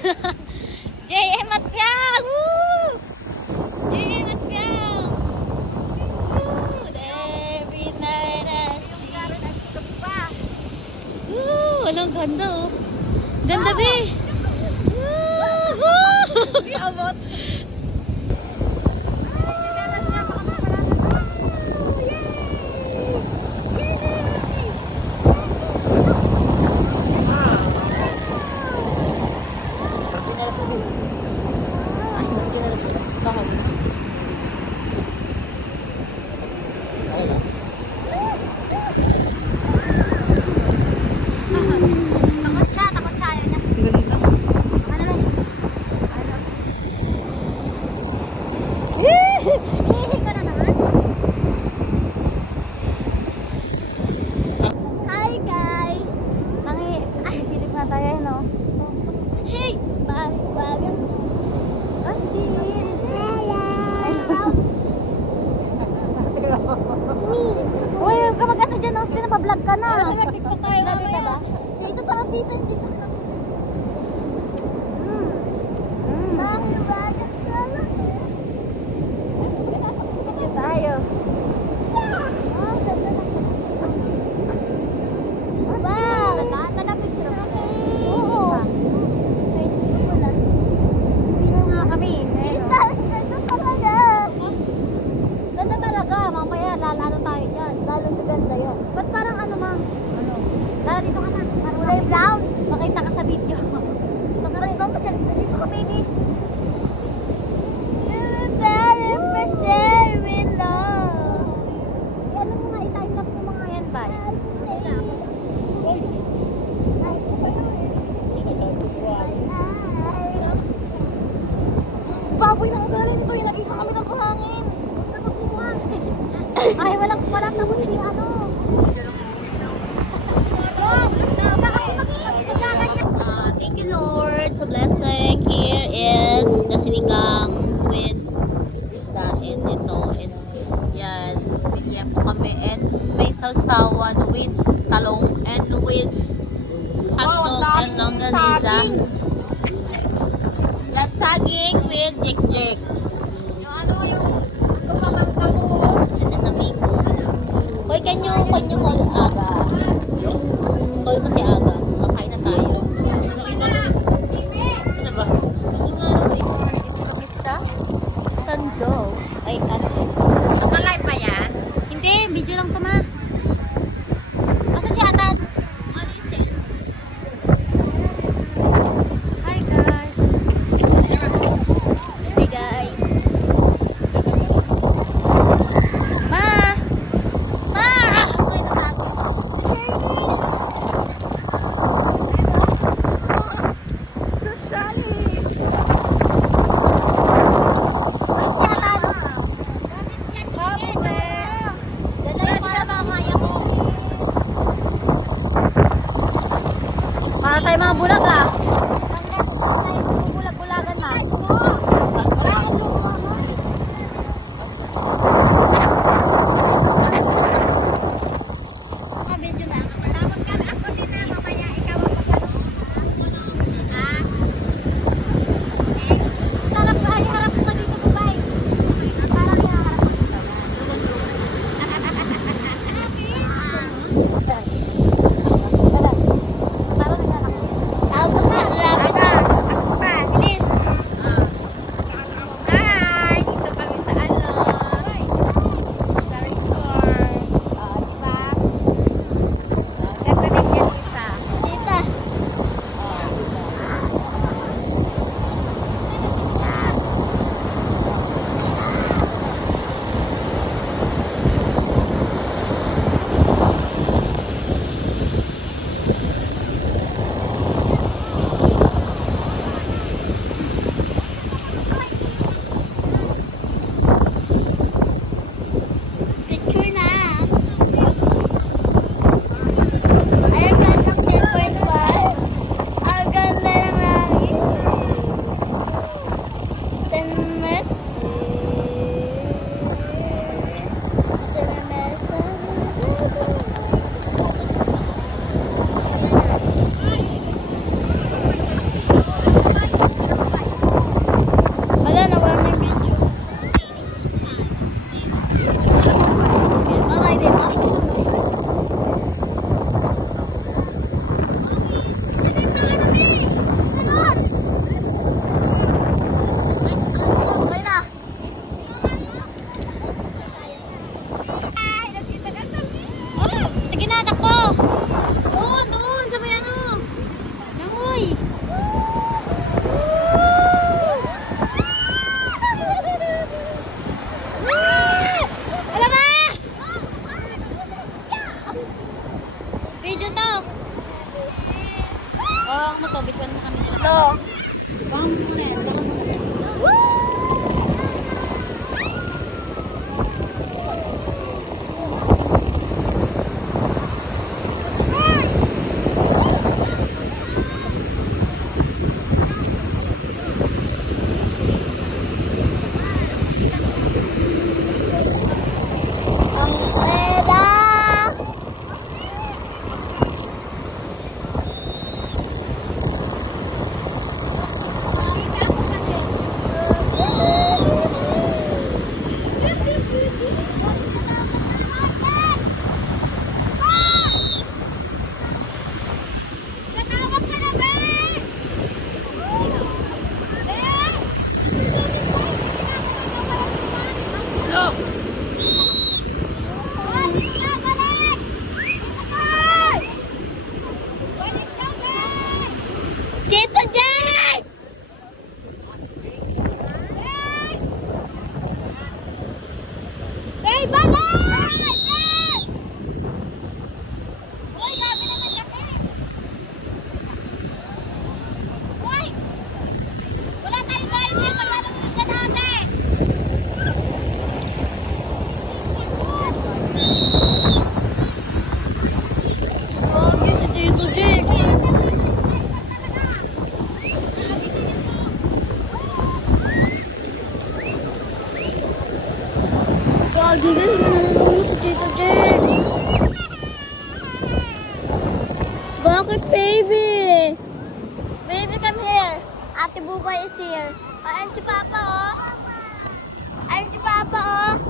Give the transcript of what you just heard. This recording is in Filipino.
JM at Piang! Woo! JM at Piang! Woo! Every night I see. Woo! Walang ganda oh. Ganda be! Woo! Woo! Takot siya, ayaw niya. Ano ba? Hihi ka na naman. Hi guys! Ay, silip na tayo no? Hey! Bagang Asti! Uy, huwag ka mag-ano dyan, Austin. Napablog ka na. Nag-tiktok tayo mamaya. Dito ka lang dito. Dito ka lang. Dito tayo. Wow! Nagkata na picture. Oo. Dito nga kami. Ganda talaga. Mamaya lalano tayo dyan. Lalong ganda yun. Ba't parang ano ma? Ano? Lala dito ka na. Kulay brown. Makita ka sa video. Ba't ba masyal? Dito ka baby. Very first day we love. Ano mo nga i-time lapse mo mga yan ba? Baboy ng ugali nito. Yung nag-isa kami ng buhangin. Ay, walang sabon hindi ano. Thank you Lord sa blessing. Here is the sinigang with isda and ito and yan. Bilya po kami and may sausawan with talong and with hotdog and longganisa. Plus saging with jik-jik. Yung ano yung tumamangka mo. And then the mango. Hoy, can you call Aga? Call mo si Aga. Makain na tayo. Nandito kami sa Sando. Ay, ano? Naka-live ba yan? Hindi, video lang to ma. Asa si Atan? Ano yung sale? Hi guys. Hey guys. Ma! Ma! Ay, natago yun. Para tayo mga bulag ah. Para tayo bulag-bulagan ma. Video na. Tapos ka na ako din na mamaya ikaw ang magano. Ah. Sarap ka, harap mo dito ko bay. Parang iharap mo dito. Parang naglalaki. Tapos sarap. Oh, mo to, bitwan mo kami nila. No. Baka mo muna eh, baka mo muna. Ang pera. Tito Jake! Hey, balik! Uy, gabi naman kasi. Uy! Wala tayong driver, maglalungin ka natin. Gagi si Tito Jake. Gagi guys, nananalo si Tito Jake. Bakit baby? Baby, come here. Ate Bubay is here. Ayan si Papa, oh. Ayan si Papa, oh.